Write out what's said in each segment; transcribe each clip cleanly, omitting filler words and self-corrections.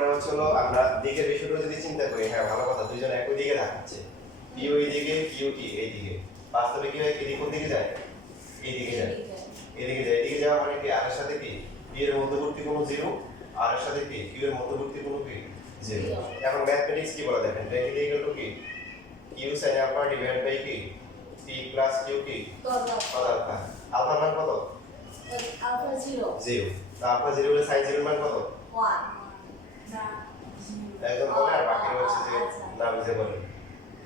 এরপরে হচ্ছে হলো আমরা দিকের বিষয়টা যদি চিন্তা করি, হ্যাঁ ভালো কথা, দুইজন একই দিকে থাকছে, পিও এই দিকে, পিও টি এই দিকে। বাস্তবে কি হয়, এদিকে কোন দিকে যায়? এই দিকে যায়, এদিকে যায়। এদিকে যাওয়া মানে কি, আর এর সাথে কি পি এর মধ্যবর্তী কোনো জিরো, আর এর সাথে কি কিউ এর মধ্যবর্তী কোনো কি জিরো। এখন ম্যাথমেটিক্স কি বলে দেখেন, এটা কি ইকুয়াল টু কি Q sin alpha divide by কি পি প্লাস কিউ কি cos আলফা। আলফার মান কত? আলফা 0 0। তো আলফা 0 হলে sin 0 এর মান কত? 1 না একদম বলে, আর বাকি হচ্ছে যে না বুঝে বলে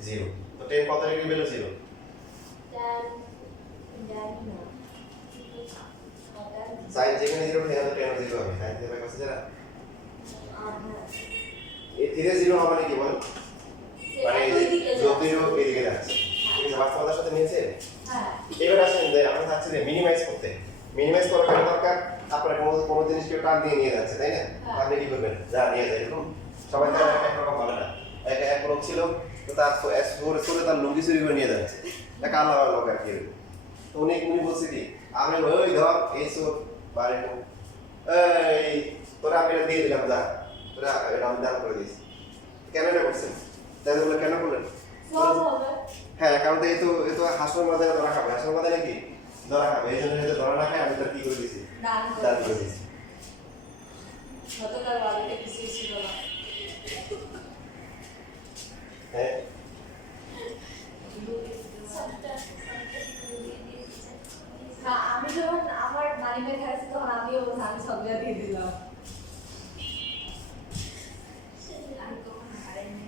0। তো 10 কত ডিগ্রি ভ্যালু 0? 10 জানি না sin যেখানে 0 সেখানে 10 0 হবে। sin 0 কত যারা এই ধীরে 0 হবে মানে কি বল, মানে যদিও এদিকে যাচ্ছে, ঠিক আছে, বাস্তবতার সাথে নিয়েছে। হ্যাঁ এবার আসেন যে আমরা চাচ্ছি যে মিনিমাইজ করতে। মিনিমাইজ করার জন্য দরকার আপনার কোনো জিনিস কেউ টান দিয়ে নিয়ে যাচ্ছে, তাই না? আপনি কি করবেন, যা নিয়ে যায়, এরকম সবাই তো একরকম হবে না। এক লোক ছিল, তো তার সরে তার লুঙ্গি চুরি করে নিয়ে যাচ্ছে, একটা আলাদা লোক আর কি। তো উনি বলছে কি, আমি ওই ধর এই সব বাড়ি এই তোরা আমি এটা দিয়ে দিলাম, যা তোরা এটা আমি দান করে দিয়েছি। কেন এটা করছেন? তাই বলে কেন করলেন? হ্যাঁ, কারণ এই তো হাসনের মাঝে ধরা খাবে, হাসনের মাঝে নাকি ধরা খাবে, এই জন্য হয়তো ধরা না খায় আমি তার কি করে দিয়েছি, দান করে দিয়েছি। গতকাল বাড়িতে কিছুই ছিল না। হ্যাঁ, হ্যাঁ আমি যখন আমার মানি ব্যাগ হারাইছি তখন আমিও আমি সবগুলো দিয়ে দিলাম। আমি কখন হারাইনি,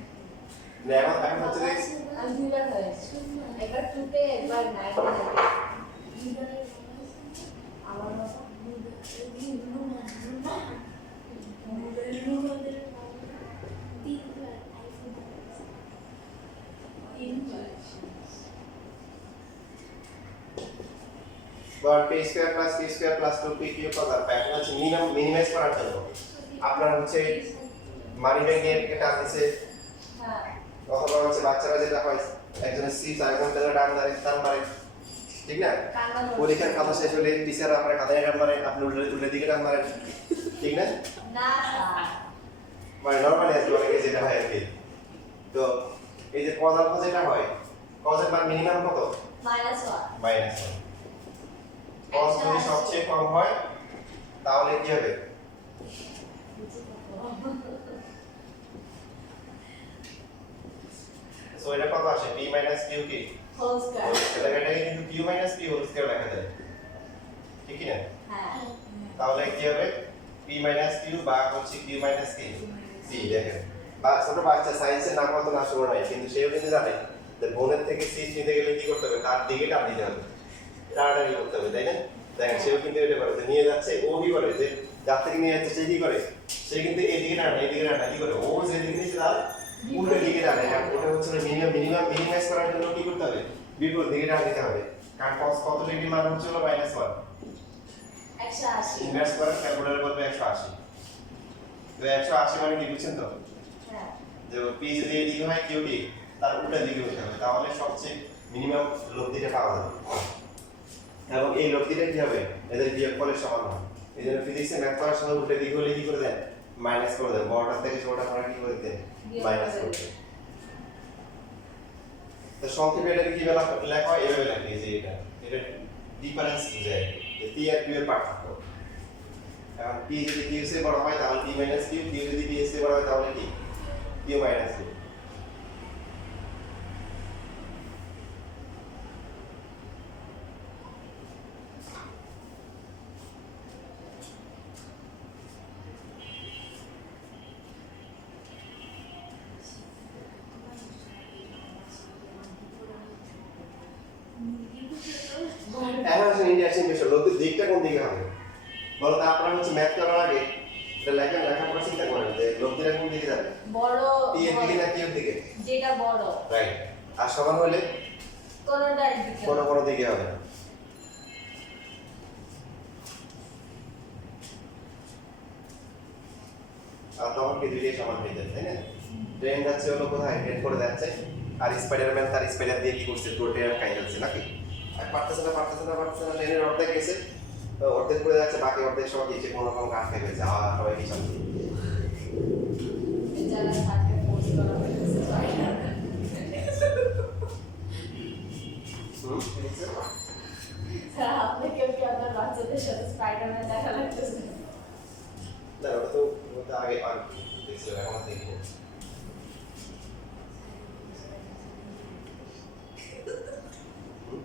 না এখন হচ্ছে যে আমি দুইবার হারাইছি, একবার টুতে একবার নাইটে। আমার মতো বল p square plus p square plus 2p cube কত পাই। এখন হচ্ছে মিনিমাইজ করার জন্য আপনার হচ্ছে মানি ব্যাগের এটা আছে, হ্যাঁ অথবা হচ্ছে বাচ্চারা যেটা হয় একজনের সিট আরেকজন তার ডান ধারে টান মারে, ঠিক না? পরীক্ষার খাতা শেষ হলে টিচার আপনার খাতায় টান মারে, আপনি উল্টে দিকে টান মারেন, ঠিক না? না স্যার মানে নরমালি আছে অনেকে যেটা হয় আর কি। তো এই যে cos আলফা যেটা হয়, cos এর মান মিনিমাম কত? -1 -1। cos যদি সবচেয়ে কম হয় তাহলে কি হবে? সো এটা কত আসে? p - q কি হোল স্কয়ার। এটাকে কিন্তু q - p হোল স্কয়ার লেখা যায়, ঠিক কি না? হ্যাঁ তাহলে কি হবে? p - q বা হচ্ছে q - p দেখেন, বা ছোট বাচ্চা সায়েন্সের নাম কত না শুরু নাই, কিন্তু সেও কিন্তু জানে যে বোনের থেকে সিট নিতে গেলে কি করতে হবে, তার দিকে টান দিতে হবে, টানাটানি করতে হবে, তাই না? দেখেন সেও কিন্তু এটা করে, নিয়ে যাচ্ছে, ও কি করে, যে যার থেকে নিয়ে যাচ্ছে সে কি করে, সে কিন্তু এদিকে টানে, এদিকে টানে, কি করে, ও যেদিকে নিচ্ছে তার উল্টো দিকে টানে। ওটা হচ্ছে মিনিমাইজ করার জন্য কি করতে হবে, বিপরীত দিকে টান দিতে হবে। কারণ cos কত ডিগ্রি মান হচ্ছে হলো -1, 180। ইনভার্স করে ক্যালকুলেটর করবে 180। তো 180 মানে কি বুঝছেন তো, হ্যাঁ যে p যদি এদিকে হয় q কি তার উল্টা দিকে হতে হবে, তাহলে সবচেয়ে মিনিমাম লব্ধিটা পাওয়া যাবে। এবং এই লব্ধিটা কি হবে, এদের বিয়োগফলের সমান হবে। এই জন্য ফিজিক্সে ম্যাথ করার সময় উল্টা দিকে হলে কি করে দেন, মাইনাস করে দেন, বড়টা থেকে ছোটটা করে কি করে দেন, মাইনাস করে দেন। তো সংক্ষেপে এটাকে কি লেখা হয়, এভাবে লেখা, এই যে এটা ডিফারেন্স বোঝায় যে p আর q এর পার্থক্য। এখন p যদি q এর চেয়ে বড় হয় তাহলে p - q, q যদি p এর চেয়ে বড় হয় তাহলে কি q - q। এখন আসলে ইন্টারেস্টিং বিষয়, লব্ধির দিকটা কোন দিকে হবে বলো তো? আপনারা হচ্ছে ম্যাথ করার আগে এটা লেখাপড়া চিন্তা করেন যে লব্ধিটা কোন দিকে যাবে, বড় p এর দিকে না q এর দিকে, যেটা বড়, রাইট। আর সমান হলে কোনটার দিকে, কোনো দিকে হবে না। আর তখন কি দুইটাই সমান হয়ে যায়, তাই না? ট্রেন যাচ্ছে হলো কোথায়, ট্রেন করে যাচ্ছে, আর স্পাইডারম্যান তার স্পাইডার দিয়ে কি করছে, পুরো ট্রেন খাই যাচ্ছে নাকি, আর পারতেছে না ট্রেনের অর্ধেক গেছে, অর্ধেক করে যাচ্ছে, বাকি অর্ধেক সবাই গিয়েছে কোনো রকম কাজ খেয়ে ফেলছে, সবাই কি শান্তি। যারা থাকে পোস্ট করা হয়েছে স্যার আপনি কেউ কি আপনার বাচ্চাদের সাথে স্পাইডারম্যান দেখা লাগতেছে না ওটা তো আগে আর দেখছি এখন দেখি না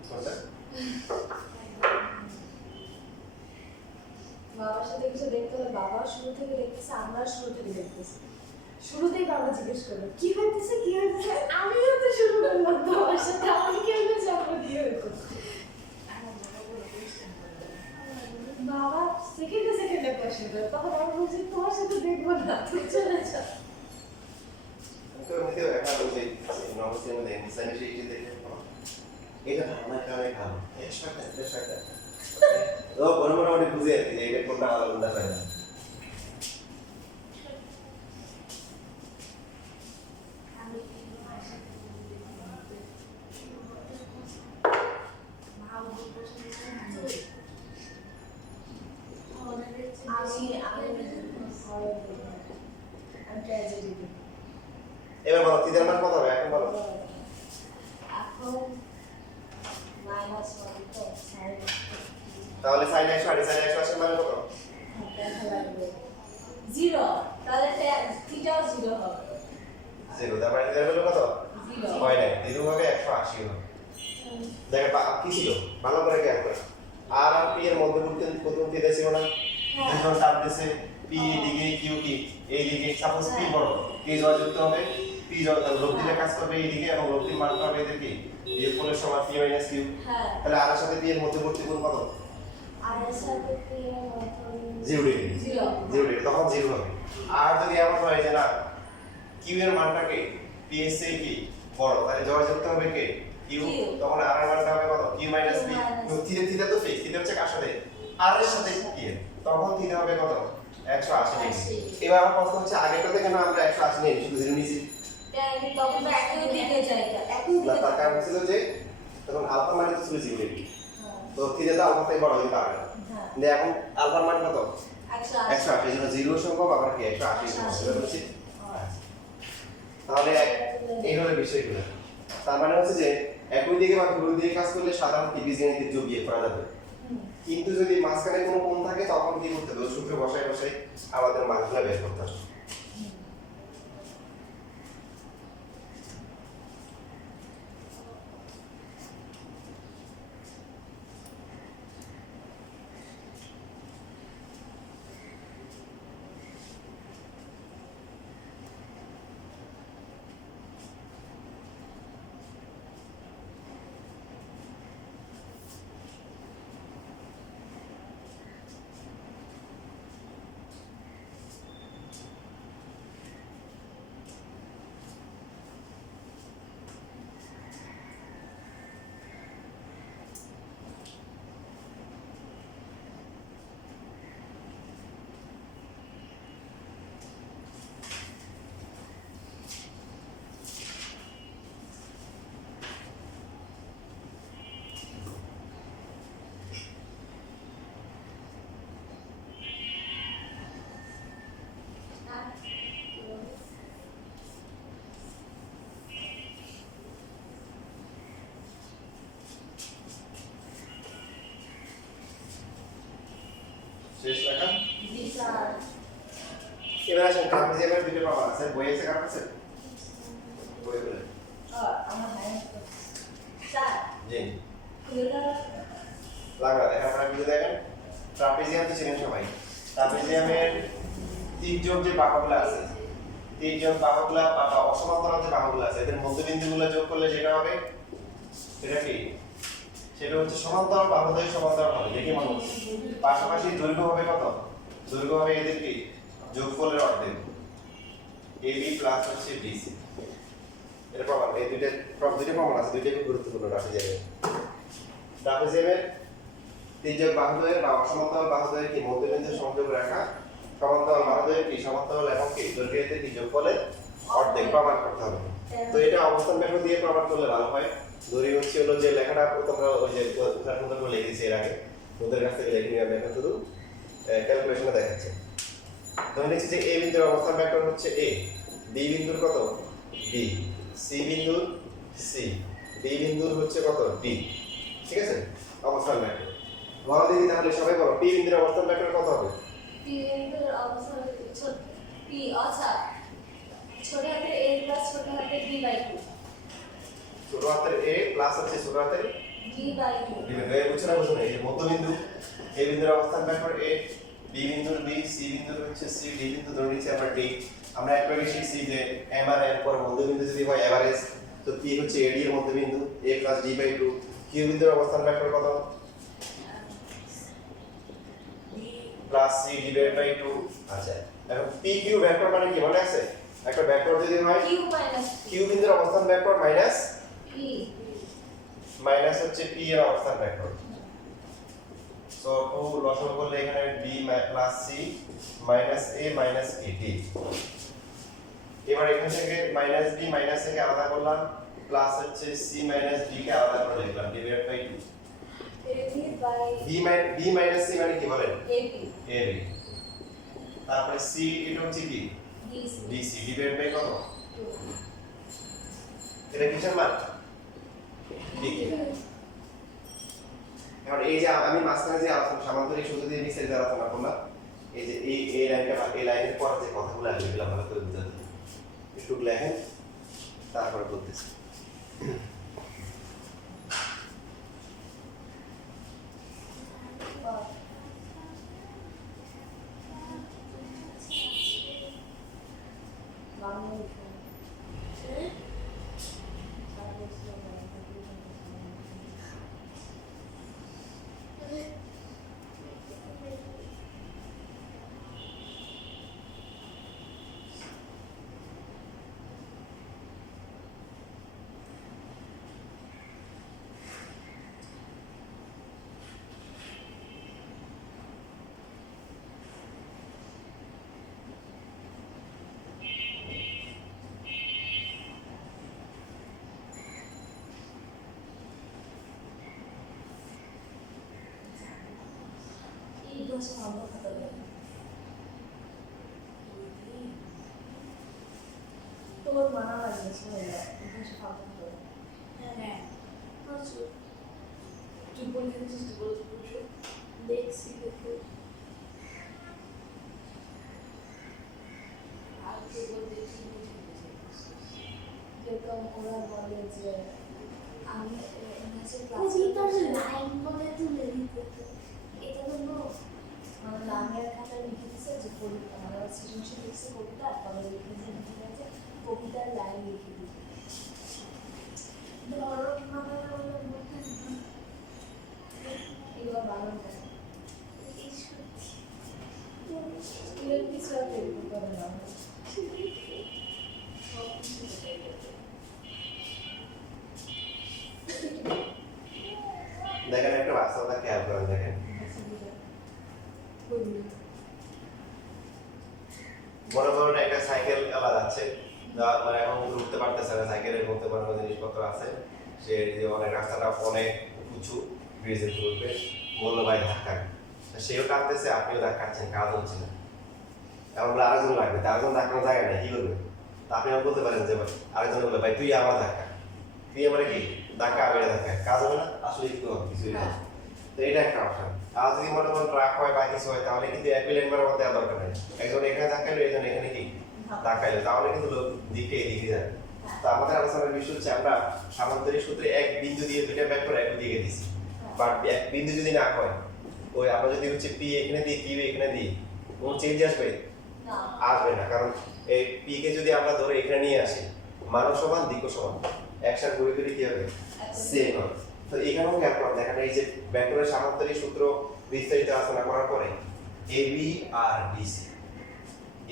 কোনটা বাবার সাথে কিছু দেখতে হলে বাবা শুরু থেকে দেখতেছে আমরা শুরু থেকে দেখতেছি শুরুতেই বাবা জিজ্ঞেস করলো কি হইতেছে আমিও তো শুরু করলাম বাবার সাথে আমি কেমনে যাবো কি হইতেছে বাবা সেকেন্ডে কোয়েশ্চেন করে তখন আমি বলছি তোমার সাথে দেখবো না তুমি চলে যাও তো মধ্যে একটা বলছি নমস্তে মধ্যে ইনসানি সেই যে দেখে এটা ধারণা কারণে ভালো এটা ও বড় মোটামুটি বুঝে আর কি যে এটা কোনটা ভালো কোনটা খারাপ এবার বলো তিনের মান কত হবে এখন বলো তাহলে সাইন 100 আর সাইন 180 মানে কত জিরো তাহলে থিটাও জিরো হবে 0 তার মানে এর হলো কত জিরো হয় না 0 হবে 180 হবে দেখো কি ছিল ভালো করে খেয়াল করো আর আর পি এর মধ্যবর্তী কত দিতে ছিল না দুজন চাপ দিছে পি এদিকে কিউ কি এইদিকে সাপোজ পি বড় পি যুক্ত হবে পি লব দিলে কাজ করবে এইদিকে এবং লবটির মানটা হবে এদের কি বিয়োগ করলে সমান পি মাইনাস কিউ হ্যাঁ তাহলে আর এর সাথে পি এর মধ্যবর্তী কোণ কত আর এর সাথে পি এর মধ্যবর্তী 0 ডিগ্রি 0 ডিগ্রি তখন 0 হবে আর যদি এমন হয় যে না কিউ এর মানটাকে পি এর চেয়ে কি বড় তাহলে যুক্ত হবে কে কিউ তখন আর এর মানটা হবে কত Q minus P theta theta তো ফিক্স থিটা হচ্ছে কার সাথে আর এর সাথে কি তখন থিটা হবে কত 180 ডিগ্রি এবার আমার প্রশ্ন হচ্ছে আগেরটাতে কেন আমরা 180 নিয়ে শুধু 0 নিয়েছি তখন তো একই দিকে যায় একই না দিকে তার কারণ ছিল যে তখন আলফা মানে তো ছিল 0 ডিগ্রি তো থিটা তো আলফা থেকে বড় হতে পারে না হ্যাঁ কিন্তু এখন আলফার মান কত 180 180 এই জন্য 0 সম্ভব আবার কি 180 সম্ভব বুঝছি তাহলে এই হলো বিষয়গুলো তার মানে হচ্ছে যে একই দিকে বা বিপরীত দিকে কাজ করলে সাধারণত বীজগণিতের যোগ বিয়োগ করা যাবে কিন্তু যদি মাঝখানে কোনো কোণ থাকে তখন কি করতে হবে সূত্র বসায় বসায় আমাদের মানগুলো বের করতে হবে শেষ লেখা জি স্যার এবার আসেন ট্রাপিজিয়ামের দুটো প্রমাণ আছে বই আছে কার কাছে বই বলে আমার হ্যাঁ স্যার জি এটা লাগা দেখা আপনারা ভিডিও দেখেন ট্রাপিজিয়াম তো চিনেন সবাই ট্রাপিজিয়ামের তির্যক যে বাহুগুলো আছে তির্যক বাহুগুলো বা অসমান্তরাল যে বাহুগুলো আছে এদের মধ্যবিন্দুগুলো যোগ করলে যেটা হবে সেটা কি সেটা হচ্ছে সমান্তরাল বাহুদ্বয় সমান্তরাল হবে দেখে মনে হচ্ছে পাশাপাশি দৈর্ঘ্য হবে কত দৈর্ঘ্য হবে এদের কি যোগফলের অর্ধেক AB প্লাস হচ্ছে BC এর প্রমাণ এই দুইটা প্রমাণ আছে দুইটাই খুব গুরুত্বপূর্ণ ট্রাপিজিয়ামের তির্যক বাহুদ্বয়ের বা অসমান্তরাল বাহুদ্বয়ের কি মধ্যবিন্দু সংযোগ রেখা সমান্তরাল বাহুদ্বয়ের কি সমান্তরাল এবং কি দৈর্ঘ্যের কি যোগফলের অর্ধেক প্রমাণ করতে হবে তো এটা অবস্থান ব্যাখ্যা দিয়ে প্রমাণ করলে ভালো হয় ধরি হচ্ছে হলো যে লেখাটা তোমরা ওই যে উদাহরণ করে লিখেছি এর আগে ওদের কাছ থেকে লিখে নিয়ে দেখো শুধু ক্যালকুলেশনে দেখাচ্ছে ধরে নিচ্ছি যে এ বিন্দুর অবস্থান ভেক্টর হচ্ছে এ, বি বিন্দুর কত বি, সি বিন্দুর সি, ডি বিন্দুর হচ্ছে কত ডি। ঠিক আছে, অবস্থান ভেক্টর। বলো দেখি তাহলে সবাই বলো পি বিন্দুর অবস্থান ভেক্টর কত হবে? পি বিন্দুর অবস্থান পি আচ্ছা ছোট হাতের a প্লাস ছোট হাতের b/2 ছোট হাতের এ প্লাস হচ্ছে ছোট হাতের b/2 বি বিন্দু। এই বুঝছো না বুঝছো না? এই যে মধ্যবিন্দু, এ বিন্দুর অবস্থান ভেক্টর এ, বি বিন্দুর বি, সি বিন্দুর হচ্ছে সি, ডি বিন্দু ধরে নিচ্ছি আমরা ডি। আমরা একটু আগে শিখছি যে এম আর এন পর মধ্যবিন্দু যদি হয় এভারেজ, তো পি হচ্ছে এডি এর মধ্যবিন্দু, A plus D by two. Q বিন্দুর অবস্থান ভেক্টর কত? Plus C divide by two. আচ্ছা, এখন পি কিউ ভেক্টর মানে কি মনে আছে? একটা ভেক্টর যদি হয় q মাইনাস কিউ বিন্দুর অবস্থান ভেক্টর মাইনাস p মাইনাস হচ্ছে পি এর অবস্থান ভেক্টর। সো টু লসাগু করলে এখানে B plus C minus A minus A D. এবার এখান থেকে মাইনাস বি মাইনাস থেকে আলাদা করলাম, প্লাস হচ্ছে সি মাইনাস ডি কে আলাদা করে লিখলাম divide by two. B minus C মানে কি বলেন? A B. তারপরে সি এটা হচ্ছে কি ডি সি ডিভাইড বাই কত? এটা কিসের মান? ডি কে। এখন এই যে আমি মাঝখানে যে আলোচনা সামান্তরিক সূত্র দিয়ে বিস্তারিত আলোচনা করলাম, এই যে এই লাইনটা এই লাইনের পর যে কথাগুলো আসবে এগুলো ভালো করে বুঝতে হবে। একটু লেখেন তারপরে বলতেছি। তোমার মানা লাগছে ইতিহাসে ফালতু করে হ্যাঁ প্রচুর তুই বলতে চেষ্টা করো প্রচুর দেখছি দেখো আর কে বলতে যেরকম ওরা বলে যে আমি ইংরেজির কবিতার লাইন বলে তুলে দিতে এটা হলো মানে লামিয়ার খাতায় লিখে দিচ্ছে যে কবিতা মানে সৃজনশীল লিখছে কবিতা তবে লিখে দিয়েছে কবিতার লাইন লিখে দিতে ধরো মানে বলতে এগুলো বানান যায় এই সত্যি স্কুলের টিচার তৈরি করে না দেখেন একটা বাস্তবতা খেয়াল করেন, দেখেন মনে করুন একটা সাইকেল আলা যাচ্ছে, মানে এখন উঠতে পারতেছে না, সাইকেলের মধ্যে কোনো জিনিসপত্র আছে, সে যে অনেক রাস্তাটা অনেক উঁচু, ব্রিজের উঠবে, বললো ভাই ধাক্কা, সেও টানতেছে আপনিও ধাক্কাচ্ছেন, কাজ হচ্ছে না, এখন বলে আরেকজন লাগবে, আরেকজন ধাক্কানো জায়গা নেই, কি করবে? তা আপনি আমার বলতে পারেন যে ভাই আরেকজন বলে ভাই তুই আমার ধাক্কা, তুই আমার কি ধাক্কা আমি ধাক্কা, কাজ হবে না? আসলে কিন্তু কিছুই না। তো এটা একটা অপশন। আর যদি মনে করেন ট্রাক হয় বা কিছু হয় তাহলে কিন্তু একই লাইন বারবার দেওয়ার দরকার নেই, একজন এখানে ধাক্কাইলো একজন এখানে কি ধাক্কাইলো, তাহলে কিন্তু লোক দিকে এদিকে যায়। তো আমাদের আলোচনার বিষয় হচ্ছে আমরা সামান্তরিক সূত্রে এক বিন্দু দিয়ে দুইটা ভেক্টর একই দিকে দিছি, বাট এক বিন্দু যদি না হয়, ওই আমরা যদি হচ্ছে পি এখানে দিই কিউ এখানে দিই, কোনো চেঞ্জ আসবে? না আসবে না, কারণ এই পি কে যদি আমরা ধরে এখানে নিয়ে আসি, মানও সমান দিকও সমান, একসাথে ঘুরে ঘুরে কি হবে? সেম হবে। তো এখানেও খেয়াল করুন, দেখেন এই যে ভেক্টরের সামান্তরিক সূত্র বিস্তারিত আলোচনা করার পরে এবি আর ডিসি,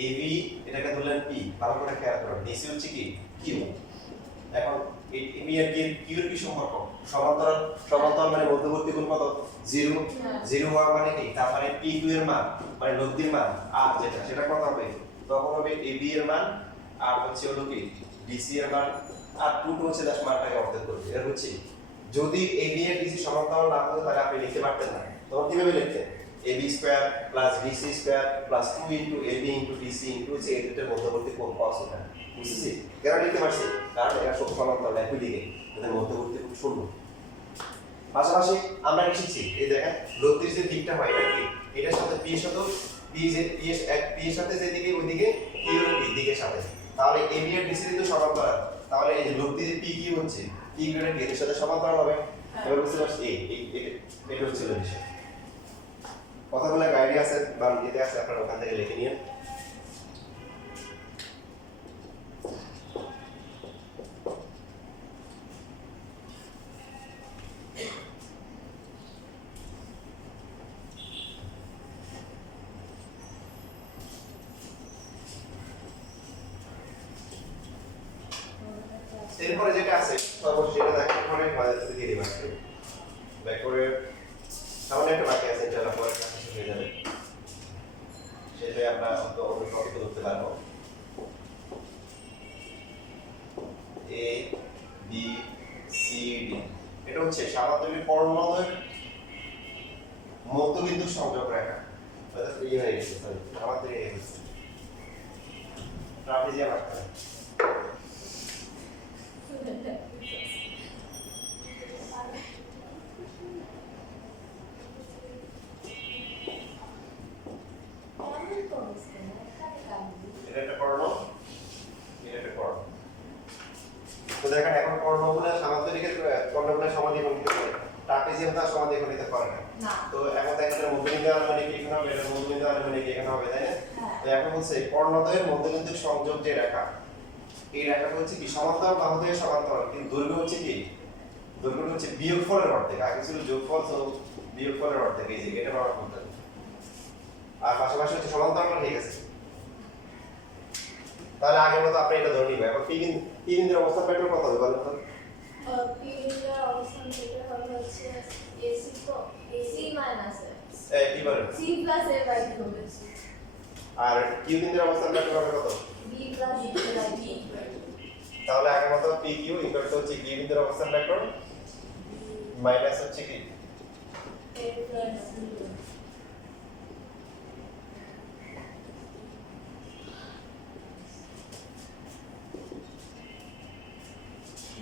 এবি এটাকে ধরলেন পি, ভালো করে খেয়াল করুন, ডিসি হচ্ছে কি কিউ। এখন এবি আর কিউ এর কি সম্পর্ক? সমান্তরাল, সমান্তরাল মানে মধ্যবর্তী কোণ কত? 0, 0 হওয়া মানে কি? তার মানে পি কিউ এর মান মানে লব্ধির মান আর যেটা সেটা কত হবে? তখন হবে এবি এর মান আর হচ্ছে হলো কি ডিসি এর মান, আর 2 হচ্ছে জাস্ট মানটাকে অর্ধেক করবে। এর হচ্ছে যদি এবি এর ডিসি সমান্তরাল না হতো তাহলে আপনি লিখতে পারতেন না, তখন কিভাবে লিখতেন? AB square plus BC square plus 2 into AB into DC into হচ্ছে এই দুটোর মধ্যবর্তী কোণ cos এটা বুঝছিস কেন লিখতে পারছি কারণ এটা সব সমান্তরাল একই দিকে এদের মধ্যবর্তী কোণ শূন্য পাশাপাশি আমরা কি শিখছি এই দেখেন লব্ধির যে দিকটা হয় এটা কি এটার সাথে p এর সাথে p যে p এর সাথে যে দিকে ওইদিকে q এর দিকের সাথে তাহলে AB আর DC কিন্তু সমান্তরাল তাহলে এই যে লব্ধি যে p কি হচ্ছে p গ্রেড কি এর সাথে সমান্তরাল হবে এবার বুঝতে পারছি এটা হচ্ছে বিষয় কথাগুলো গাইডে আছে বা এতে আছে আপনারা ওখান থেকে লিখে নিন এরপরে যেটা আছে সর্বশেষ যেটা দেখেন পরে মাঝে দিয়ে দিবেন ব্যাকওয়ার্ড সামনে একটা বাকি আছে যেটা পরে শেষ হয়ে যাবে সেটাই আমরা তো অন্য টপিক করতে পারবো A B C D এটা হচ্ছে সামান্তরিক পর্ণদয় মধ্যবিন্দু সংযোগ রেখা অর্থাৎ এই হয়ে গেছে সরি আমাদের এই হচ্ছে ট্রাপিজিয়াম আকারে এটা একটা কর্ণ এটা একটা কর্ণ তো দেখেন এখন কর্ণগুলো সামান্তরিকের কর্ণগুলো সমাধিকরণ করতে পারে ট্রাপিজিয়াম তার সমাধিকরণ করতে পারে না তো এখন দেখেন মধ্যবিন্দু আনুমানিক এখানে হবে এটা মধ্যবিন্দু আনুমানিক এখানে হবে তাই না তো এখন হচ্ছে কর্ণদ্বয়ের মধ্যবিন্দুর সংযোগ যে রেখা এই রেখাটা হচ্ছে কি সমান্তরাল বাহুদ্বয়ের সমান্তরাল কিন্তু দৈর্ঘ্য হচ্ছে কি দৈর্ঘ্য হচ্ছে বিয়োগফলের অর্ধেক আগে ছিল যোগফল তো বিয়োগফলের অর্ধেক এই যে এটা ব্যবহার করতে হবে আর পাশাপাশি হচ্ছে সমান্তরাল ঠিক আছে তাহলে আগের মতো আপনি এটা ধরে নিবেন এখন পি বিন্দুর অবস্থান ভেক্টর কত হবে বলেন তো p বিন্দুর অবস্থান ভেক্টর হবে হচ্ছে AC তো AC মাইনাস কি বলেন C প্লাস A বাই 2 হবে আর কিউ বিন্দুর অবস্থান ভেক্টর হবে কত B প্লাস A বাই 2 তাহলে আগের মতো পি কিউ ইকুয়াল টু হচ্ছে কিউ বিন্দুর অবস্থান ভেক্টর মাইনাস হচ্ছে কি A plus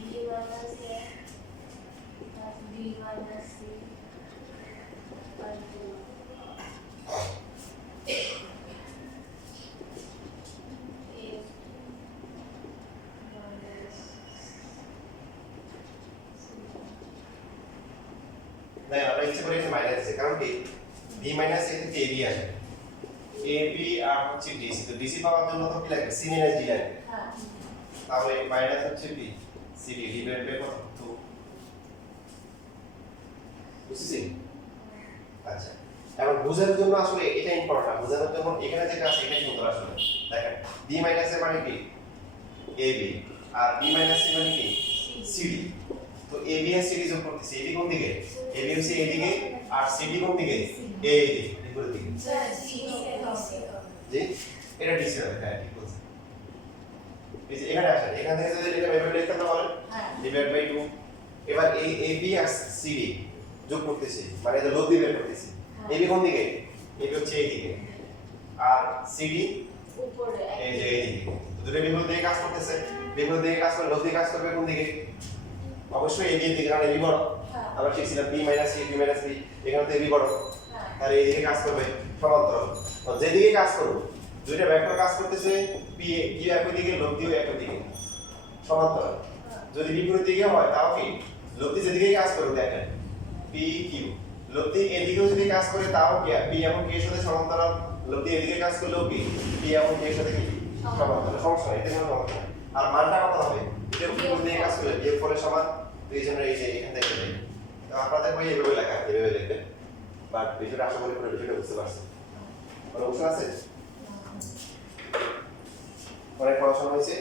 B minus A plus B minus C by 2 না আমরা ইচ্ছে করে এখানে মাইনাস আছে কারণ কি b মাইনাস a থেকে ab আসে ab আর হচ্ছে dc তো dc পাওয়ার জন্য তো কি লাগবে c মাইনাস d লাগবে হ্যাঁ তাহলে মাইনাস হচ্ছে b cd ডিভাইড বাই কত 2 বুঝছেন আচ্ছা এখন বোঝানোর জন্য আসলে এটা ইম্পর্টেন্ট বোঝানোর জন্য এখানে যেটা আছে এটাই সুন্দর আসলে দেখেন b মাইনাস এর মানে কি ab আর b মাইনাস c মানে কি cd তো ab আর cd যোগ করতেছি ab কোন দিকে ab হচ্ছে এদিকে আর cd কোন দিকে এই দিকে বিপরীত দিকে জি এটা dc হবে হ্যাঁ ঠিক বলছেন এই যে এখানে আসেন এখান থেকে যদি এটা ভেবে লিখতে না বলেন ডিভাইড বাই 2 এবার এই ab আর cd যোগ করতেছি মানে এটা লব্ধি বের করতেছি ab কোন দিকে ab হচ্ছে এই দিকে আর cd উপরে এই যে এই দিকে দুটো বিপরীত দিকে কাজ করতেছে বিপরীত দিকে কাজ করে লব্ধি কাজ করবে কোন দিকে অবশ্যই ab এর দিকে কারণ ab বড় আমরা শিখছিলাম b minus c b minus c এখানে তো ab বড় আর এই দিকে কাজ করবে সমান্তরাল তো যেদিকে কাজ করবে দুইটা ভেক্টর কাজ করতেছে p একই দিকে লব্ধিও একই দিকে সমান্তরাল যদি বিপরীত দিকে হয় তাও কি লব্ধি যেদিকে কাজ করবে দেখেন p q লব্ধি এদিকেও যদি কাজ করে তাও কি p এবং q এর সাথে সমান্তরাল লব্ধি এদিকে কাজ করলেও কি p এবং q এর সাথে কি সমান্তরাল সমস্যা নেই এতে কোনো সমস্যা নেই আর মানটা কত হবে এটা বিপরীত দিকে কাজ করলে বিয়োগ ফলের সমান তো এই জন্য এই যে এখান থেকে তো আপনাদের বই এভাবে লেখা এভাবে লিখবেন বাট বিষয়টা আশা করি পুরো বিষয়টা বুঝতে পারছেন কোনো প্রশ্ন আছে অনেক পড়াশোনা হয়েছে